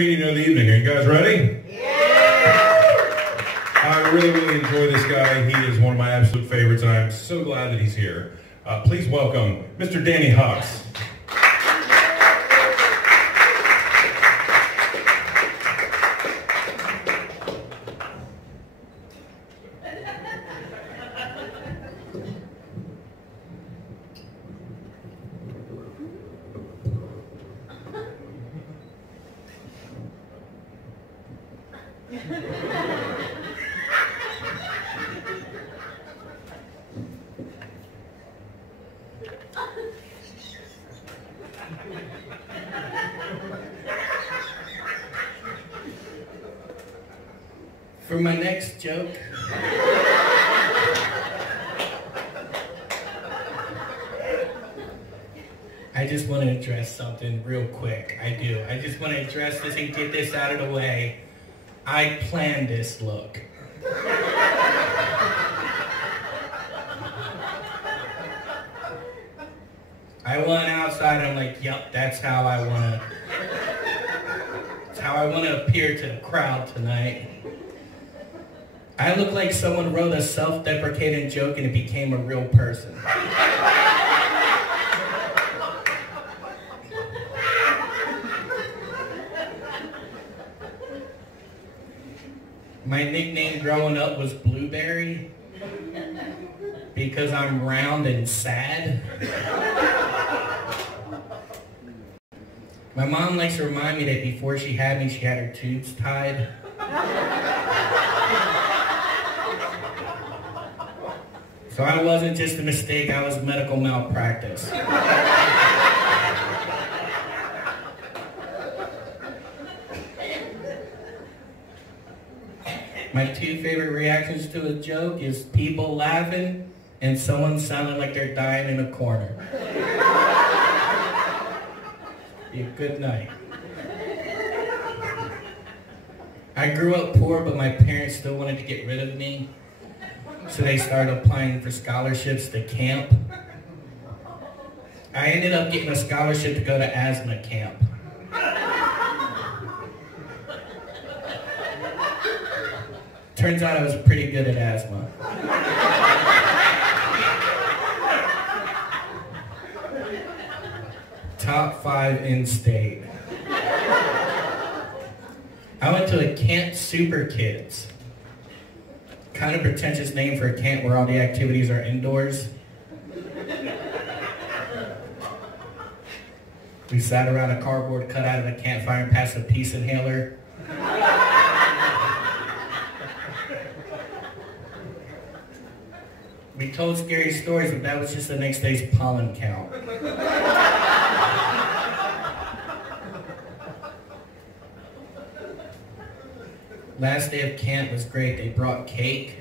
Meeting of the evening. Are you guys ready? Yeah! I really enjoy this guy. He is one of my absolute favorites, and I'm so glad that he's here. Please welcome Mr. Danny Hucks. For my next joke, I just want to address something real quick. I do. I just want to address this and get this out of the way. I planned this look. I went outside and I'm like, yup, that's how I want to appear to the crowd tonight. I look like someone wrote a self-deprecating joke and it became a real person. My nickname growing up was Blueberry because I'm round and sad. My mom likes to remind me that before she had me, she had her tubes tied. So I wasn't just a mistake, I was medical malpractice. My two favorite reactions to a joke is people laughing and someone sounding like they're dying in a corner. Be a good night. I grew up poor, but my parents still wanted to get rid of me. So they started applying for scholarships to camp. I ended up getting a scholarship to go to asthma camp. Turns out I was pretty good at asthma. Top 5 in state. I went to a Camp Super Kids. Kind of pretentious name for a camp where all the activities are indoors. We sat around a cardboard cutout of a campfire and passed a peace inhaler. We told scary stories, but that was just the next day's pollen count. Last day of camp was great. They brought cake.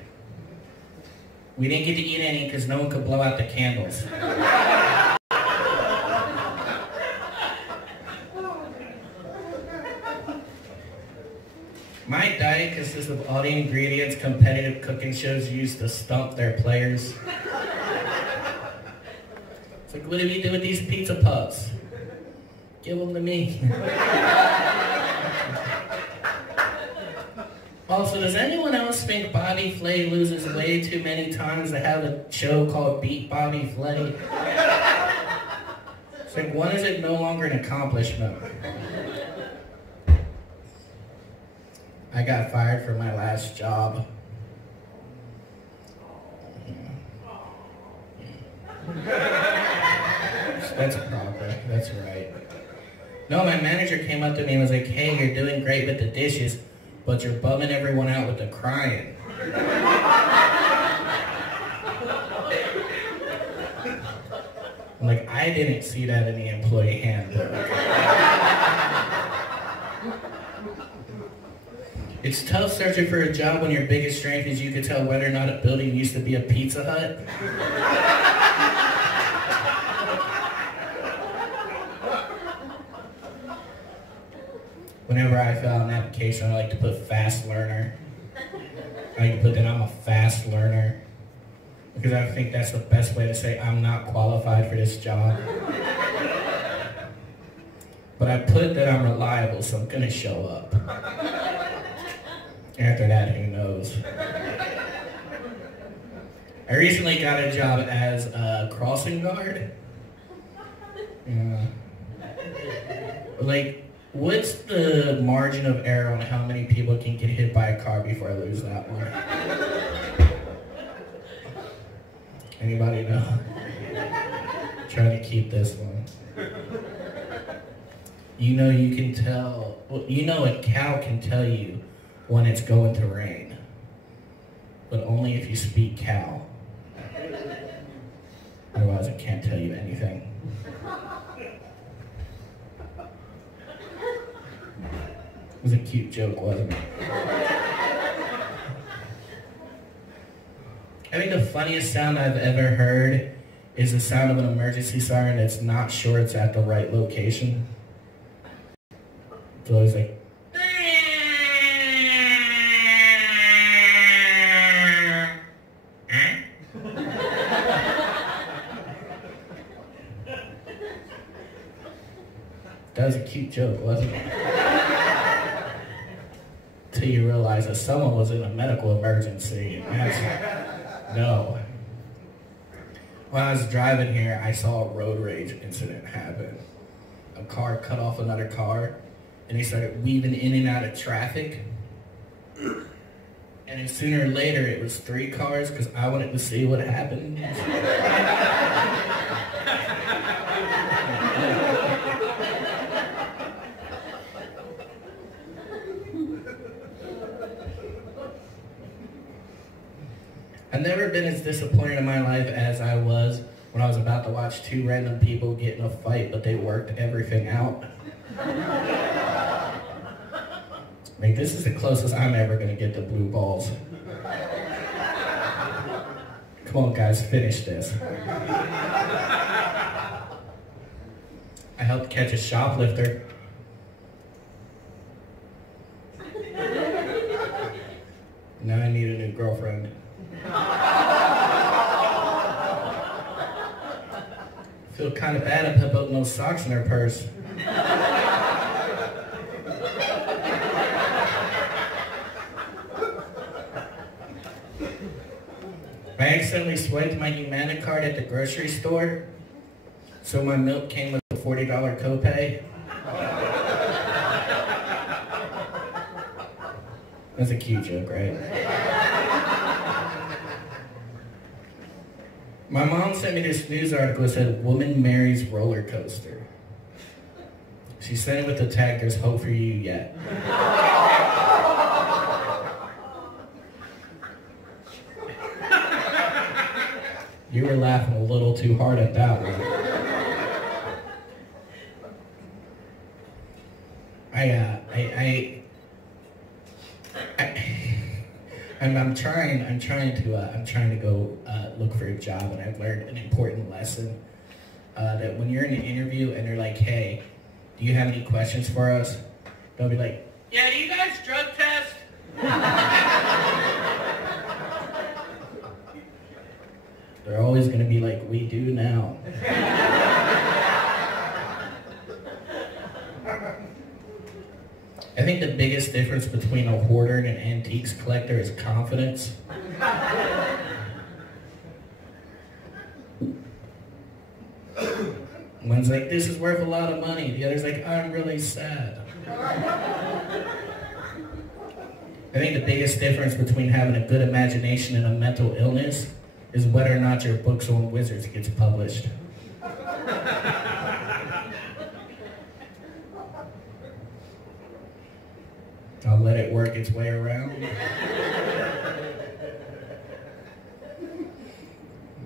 We didn't get to eat any because no one could blow out the candles. My diet consists of all the ingredients competitive cooking shows use to stump their players. It's like, what do we do with these pizza puffs? Give them to me. Also, does anyone else think Bobby Flay loses way too many times to have a show called Beat Bobby Flay? It's like, when is it no longer an accomplishment? I got fired from my last job. That's proper, that's right. No, my manager came up to me and was like, hey, you're doing great with the dishes, but you're bumming everyone out with the crying. I'm like, I didn't see that in the employee handbook. It's tough searching for a job when your biggest strength is you can tell whether or not a building used to be a Pizza Hut. Whenever I fill out an application, I like to put fast learner. I like to put that I'm a fast learner because I think that's the best way to say I'm not qualified for this job. But I put that I'm reliable, so I'm gonna show up. After that, who knows? I recently got a job as a crossing guard. Yeah. Like, what's the margin of error on how many people can get hit by a car before I lose that one? Anybody know? Trying to keep this one. You know you can tell, well, you know a cow can tell you when it's going to rain, but only if you speak cow. Otherwise it can't tell you anything. It was a cute joke, wasn't it? I think the funniest sound I've ever heard is the sound of an emergency siren that's not sure it's at the right location. It's always like, that was a cute joke, wasn't it? Till you realize that someone was in a medical emergency. No. When I was driving here, I saw a road rage incident happen. A car cut off another car, and they started weaving in and out of traffic. And then sooner or later, it was 3 cars, because I wanted to see what happened. I've never been as disappointed in my life as I was when I was about to watch 2 random people get in a fight, but they worked everything out. Like, this is the closest I'm ever going to get to blue balls. Come on, guys, finish this. I helped catch a shoplifter. Now I need a new girlfriend. I feel kind of bad I put no socks in her purse. I accidentally swiped my Humana card at the grocery store, so my milk came with a $40 copay. That's a cute joke, right? My mom sent me this news article that said, "Woman marries roller coaster." She sent it with the tag, "There's hope for you yet." You were laughing a little too hard at that one. I'm trying to go look for a job, and I've learned an important lesson that when you're in an interview and they're like, "Hey, do you have any questions for us?" They'll be like, "Yeah, do you guys drug test?" They're always going to be like, "We do now." I think the biggest difference between a hoarder and an antiques collector is confidence. One's like, "This is worth a lot of money." The other's like, "I'm really sad." I think the biggest difference between having a good imagination and a mental illness is whether or not your books on wizards gets published. I'll let it work its way around.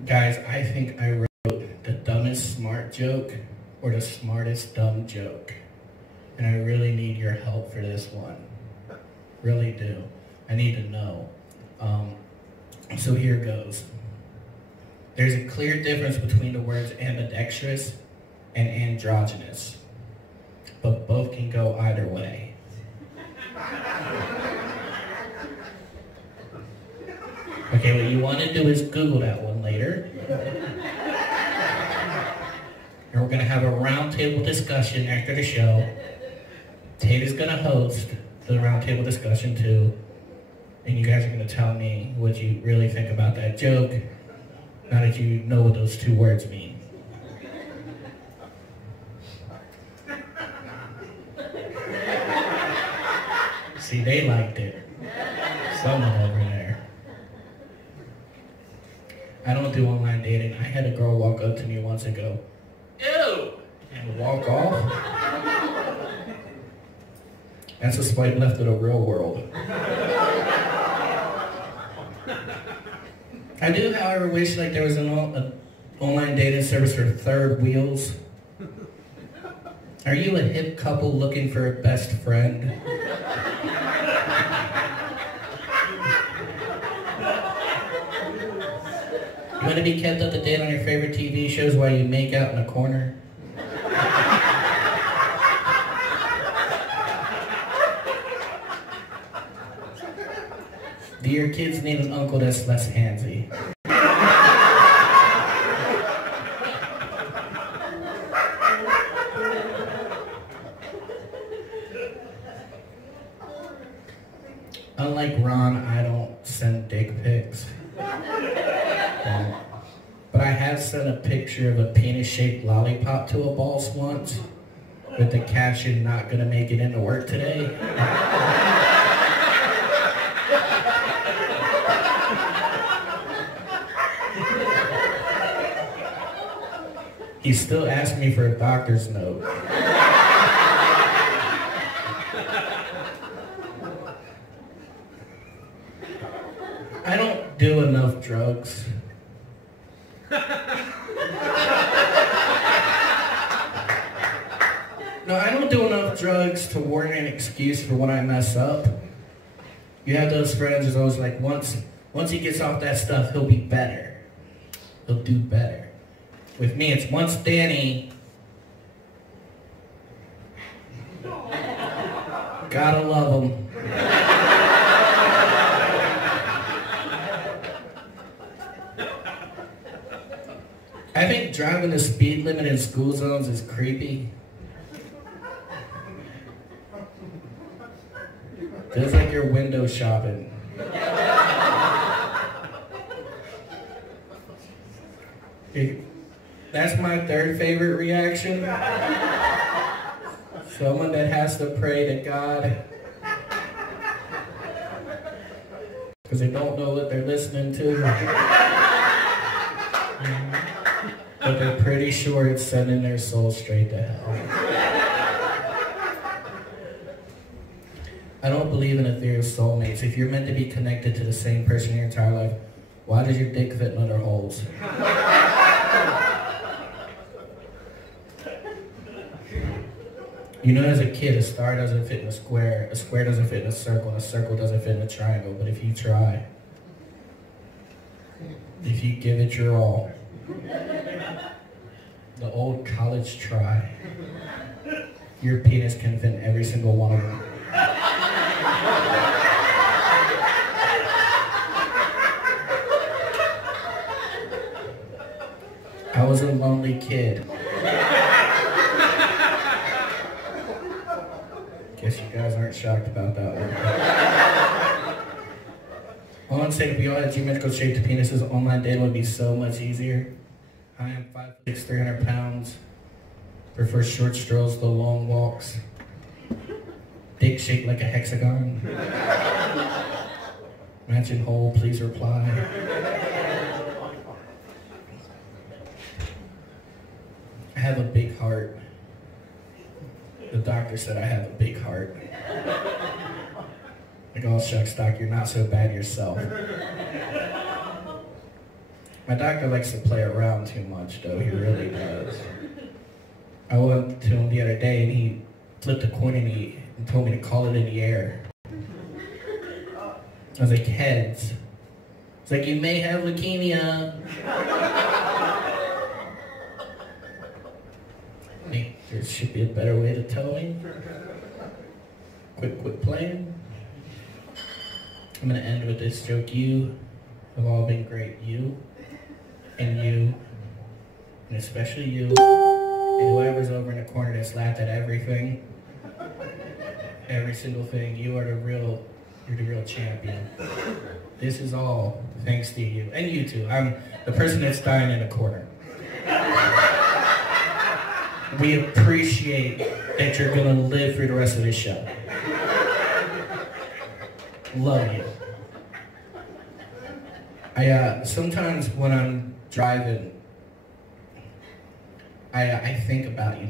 Guys, I think I wrote the dumbest smart joke or the smartest dumb joke. And I really need your help for this one. Really do. I need to know. So here goes. There's a clear difference between the words ambidextrous and androgynous, but both can go either way. Okay, what you want to do is Google that one later. going to have a roundtable discussion after the show. Tate's going to host the roundtable discussion too. And you guys are going to tell me what you really think about that joke, now that you know what those two words mean. See, they liked it. Someone over there. I don't do online dating. I had a girl walk up to me once and go, "Ew!" and walk off. That's a swipe left of the real world. I do, however, wish like there was an online dating service for third wheels. Are you a hip couple looking for a best friend? You want to be kept up to date on your favorite TV shows while you make out in a corner? Do your kids need an uncle that's less handsy? Unlike Ron, I don't send dick pics. But I have sent a picture of a penis-shaped lollipop to a boss once with the caption, "Not gonna make it into work today." He still asked me for a doctor's note. I don't do enough drugs. No, I don't do enough drugs to warrant an excuse for when I mess up. You have those friends who's always like, once he gets off that stuff, he'll be better. He'll do better. With me, it's once Danny. Gotta love him. I think driving the speed limit in school zones is creepy. Feels like you're window shopping. That's my third favorite reaction. Someone that has to pray to God because they don't know what they're listening to. But they're pretty sure it's sending their soul straight to hell. I don't believe in a theory of soulmates. If you're meant to be connected to the same person your entire life, why does your dick fit in other holes? You know, as a kid, a star doesn't fit in a square doesn't fit in a circle, and a circle doesn't fit in a triangle. But if you try, if you give it your all, the old college try, your penis can fit in every single one of them. I was a lonely kid. Guess you guys aren't shocked about that one. All I'm saying, if we all had geometrical shaped penises, online dating would be so much easier. I am 5'6", 300 pounds. Prefer short strolls to long walks. Dick shaped like a hexagon. Mention hole, please reply. I have a big heart. The doctor said I have a big heart. Like, oh shucks, doc, you're not so bad yourself. My doctor likes to play around too much, though. He really does. I went to him the other day, and he flipped a coin and told me to call it in the air. I was like, heads. It's like, you may have leukemia. I think there should be a better way to tell me. Quit playing. I'm going to end with this joke. You have all been great. You, and especially you. And whoever's over in the corner that's laughed at everything, every single thing, you're the real champion. This is all thanks to you. And you too. I'm the person that's dying in the corner. We appreciate that you're going to live through the rest of this show. Love you. Sometimes when I'm driving, I think about, I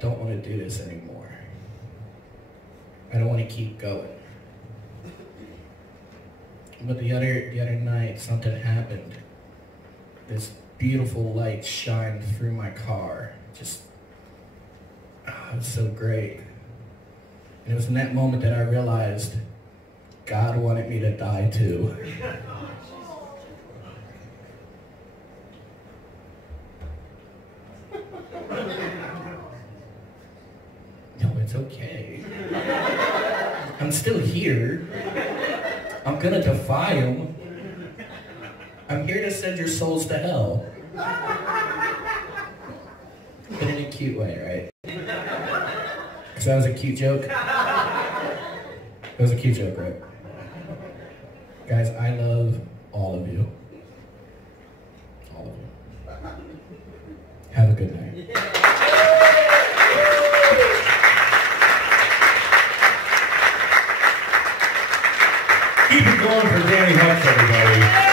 don't want to do this anymore. I don't want to keep going. But the other night, something happened. This beautiful light shined through my car. It was so great. And it was in that moment that I realized God wanted me to die too. No, it's okay. I'm still here. I'm gonna defy him. I'm here to send your souls to hell. But in a cute way, right? Because that was a cute joke. That was a cute joke, right? Guys, I love all of you. All of you. Have a good night. Keep it going for Danny Hucks, everybody.